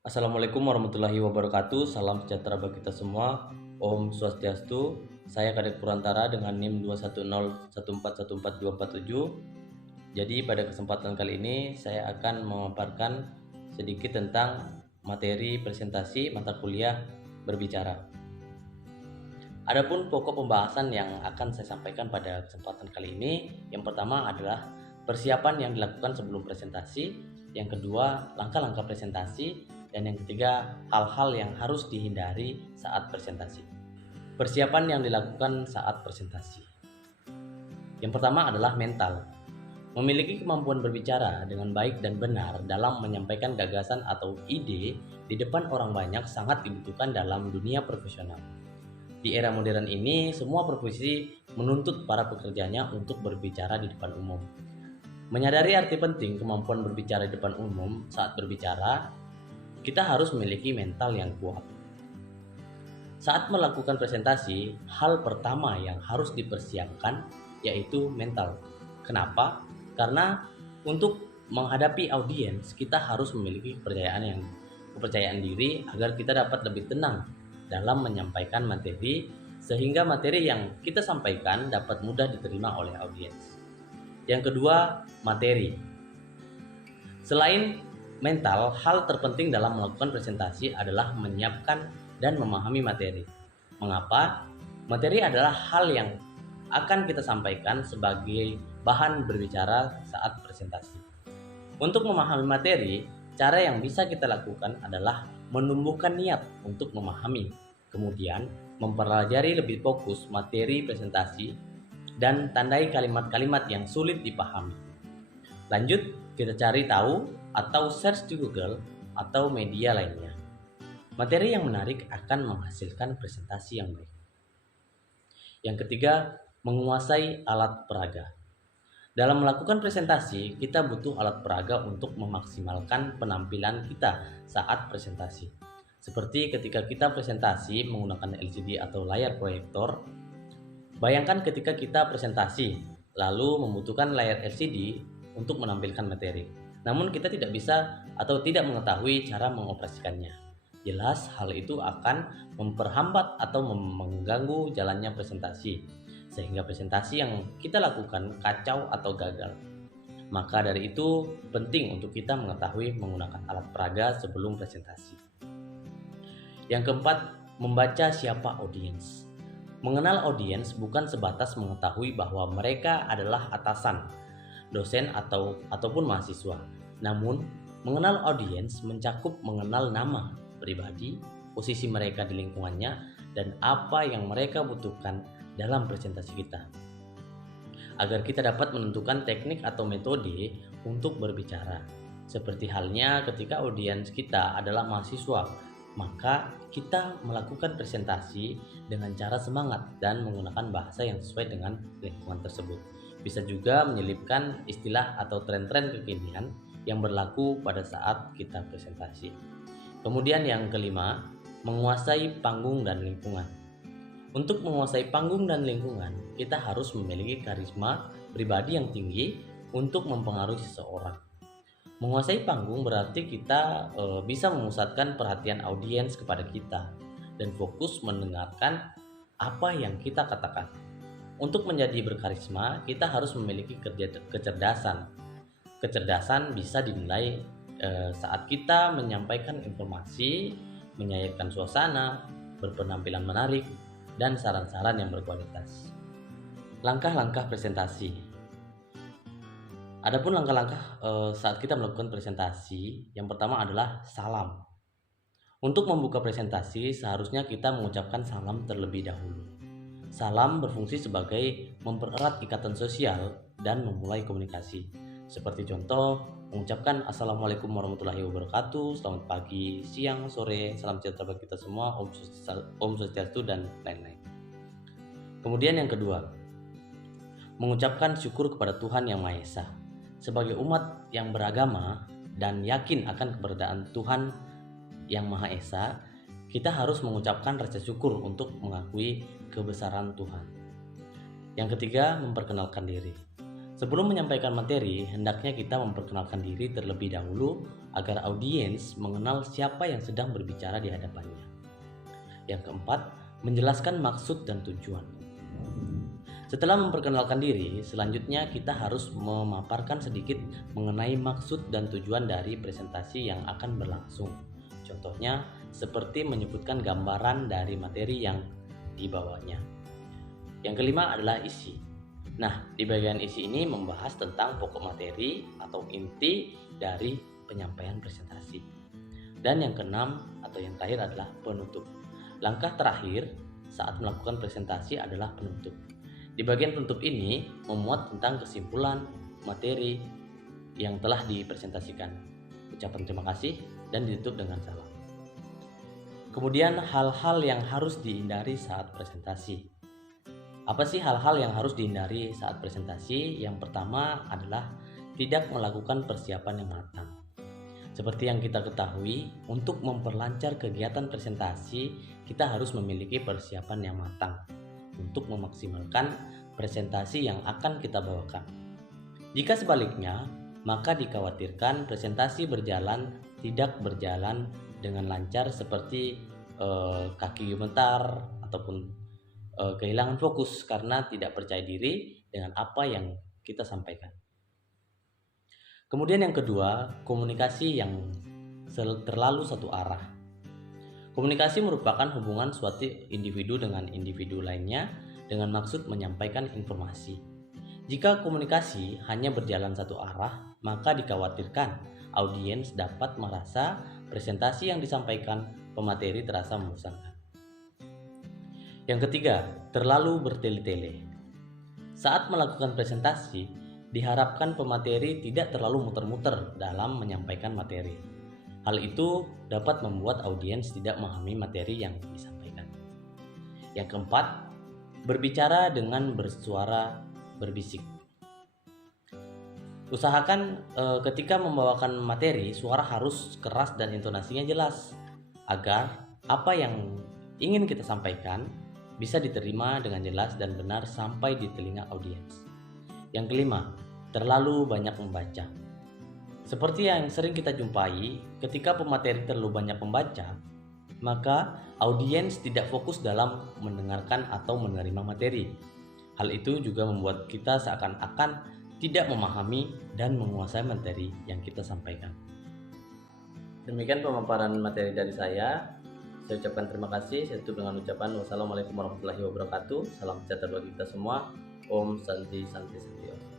Assalamualaikum warahmatullahi wabarakatuh. Salam sejahtera bagi kita semua. Om Swastiastu. Saya Kadek Purantara dengan NIM 21014142447. Jadi pada kesempatan kali ini saya akan memaparkan sedikit tentang materi presentasi mata kuliah berbicara. Adapun pokok pembahasan yang akan saya sampaikan pada kesempatan kali ini, yang pertama adalah persiapan yang dilakukan sebelum presentasi, yang kedua langkah-langkah presentasi, dan yang ketiga hal-hal yang harus dihindari saat presentasi. Persiapan yang dilakukan saat presentasi. Yang pertama adalah mental. Memiliki kemampuan berbicara dengan baik dan benar dalam menyampaikan gagasan atau ide di depan orang banyak sangat dibutuhkan dalam dunia profesional. Di era modern ini, semua profesi menuntut para pekerjanya untuk berbicara di depan umum. Menyadari arti penting kemampuan berbicara di depan umum saat berbicara, kita harus memiliki mental yang kuat. Saat melakukan presentasi, hal pertama yang harus dipersiapkan yaitu mental. Kenapa? Karena untuk menghadapi audiens, kita harus memiliki kepercayaan diri agar kita dapat lebih tenang dalam menyampaikan materi, sehingga materi yang kita sampaikan dapat mudah diterima oleh audiens. Yang kedua, materi. Selain mental, hal terpenting dalam melakukan presentasi adalah menyiapkan dan memahami materi. Mengapa? Materi adalah hal yang akan kita sampaikan sebagai bahan berbicara saat presentasi. Untuk memahami materi, cara yang bisa kita lakukan adalah menumbuhkan niat untuk memahami, kemudian mempelajari lebih fokus materi presentasi dan tandai kalimat-kalimat yang sulit dipahami. Lanjut, kita cari tahu atau search di Google atau media lainnya. Materi yang menarik akan menghasilkan presentasi yang baik. Yang ketiga, menguasai alat peraga. Dalam melakukan presentasi, kita butuh alat peraga untuk memaksimalkan penampilan kita saat presentasi. Seperti ketika kita presentasi menggunakan LCD atau layar proyektor, bayangkan ketika kita presentasi, lalu membutuhkan layar LCD untuk menampilkan materi. Namun kita tidak bisa atau tidak mengetahui cara mengoperasikannya. Jelas hal itu akan memperhambat atau mengganggu jalannya presentasi, sehingga presentasi yang kita lakukan kacau atau gagal. Maka dari itu penting untuk kita mengetahui menggunakan alat peraga sebelum presentasi. Yang keempat, membaca siapa audiens. Mengenal audiens bukan sebatas mengetahui bahwa mereka adalah atasan, dosen ataupun mahasiswa. Namun, mengenal audiens mencakup mengenal nama pribadi, posisi mereka di lingkungannya, dan apa yang mereka butuhkan dalam presentasi kita. Agar kita dapat menentukan teknik atau metode untuk berbicara. Seperti halnya ketika audiens kita adalah mahasiswa, maka kita melakukan presentasi dengan cara semangat dan menggunakan bahasa yang sesuai dengan lingkungan tersebut. Bisa juga menyelipkan istilah atau tren-tren kekinian yang berlaku pada saat kita presentasi. Kemudian yang kelima, menguasai panggung dan lingkungan. Untuk menguasai panggung dan lingkungan, kita harus memiliki karisma pribadi yang tinggi untuk mempengaruhi seseorang. Menguasai panggung berarti kita bisa memusatkan perhatian audiens kepada kita dan fokus mendengarkan apa yang kita katakan. Untuk menjadi berkarisma, kita harus memiliki kecerdasan. Kecerdasan bisa dinilai saat kita menyampaikan informasi, menyairkan suasana, berpenampilan menarik, dan saran-saran yang berkualitas. Langkah-langkah presentasi. Adapun langkah-langkah saat kita melakukan presentasi, yang pertama adalah salam. Untuk membuka presentasi, seharusnya kita mengucapkan salam terlebih dahulu. Salam berfungsi sebagai mempererat ikatan sosial dan memulai komunikasi. Seperti contoh, mengucapkan Assalamualaikum warahmatullahi wabarakatuh, selamat pagi, siang, sore, salam sejahtera bagi kita semua, Om Swastiastu, dan lain-lain. Kemudian yang kedua, mengucapkan syukur kepada Tuhan Yang Maha Esa. Sebagai umat yang beragama dan yakin akan keberadaan Tuhan Yang Maha Esa, kita harus mengucapkan rasa syukur untuk mengakui kebesaran Tuhan. Yang ketiga, memperkenalkan diri. Sebelum menyampaikan materi, hendaknya kita memperkenalkan diri terlebih dahulu agar audiens mengenal siapa yang sedang berbicara di hadapannya. Yang keempat, menjelaskan maksud dan tujuan. Setelah memperkenalkan diri, selanjutnya kita harus memaparkan sedikit mengenai maksud dan tujuan dari presentasi yang akan berlangsung. Contohnya, seperti menyebutkan gambaran dari materi yang dibawanya. Yang kelima adalah isi. Nah, di bagian isi ini membahas tentang pokok materi atau inti dari penyampaian presentasi. Dan yang keenam atau yang terakhir adalah penutup. Langkah terakhir saat melakukan presentasi adalah penutup. Di bagian penutup ini memuat tentang kesimpulan materi yang telah dipresentasikan, ucapan terima kasih, dan ditutup dengan salam. Kemudian hal-hal yang harus dihindari saat presentasi. Apa sih hal-hal yang harus dihindari saat presentasi? Yang pertama adalah tidak melakukan persiapan yang matang. Seperti yang kita ketahui, untuk memperlancar kegiatan presentasi, kita harus memiliki persiapan yang matang untuk memaksimalkan presentasi yang akan kita bawakan. Jika sebaliknya, maka dikhawatirkan presentasi tidak berjalan dengan lancar seperti kaki gemetar ataupun kehilangan fokus karena tidak percaya diri dengan apa yang kita sampaikan. Kemudian yang kedua, komunikasi yang terlalu satu arah. Komunikasi merupakan hubungan suatu individu dengan individu lainnya dengan maksud menyampaikan informasi. Jika komunikasi hanya berjalan satu arah, maka dikhawatirkan audiens dapat merasa presentasi yang disampaikan pemateri terasa membosankan. Yang ketiga, terlalu bertele-tele. Saat melakukan presentasi, diharapkan pemateri tidak terlalu muter-muter dalam menyampaikan materi. Hal itu dapat membuat audiens tidak memahami materi yang disampaikan. Yang keempat, berbicara dengan bersuara berbisik. Usahakan ketika membawakan materi, suara harus keras dan intonasinya jelas agar apa yang ingin kita sampaikan bisa diterima dengan jelas dan benar sampai di telinga audiens. Yang kelima, terlalu banyak membaca. Seperti yang sering kita jumpai, ketika pemateri terlalu banyak membaca, maka audiens tidak fokus dalam mendengarkan atau menerima materi. Hal itu juga membuat kita seakan-akan tidak memahami dan menguasai materi yang kita sampaikan. Demikian pemaparan materi dari saya. Saya ucapkan terima kasih. Saya tutup dengan ucapan wassalamualaikum warahmatullahi wabarakatuh. Salam sejahtera bagi kita semua. Om Santi Santi Santi Om.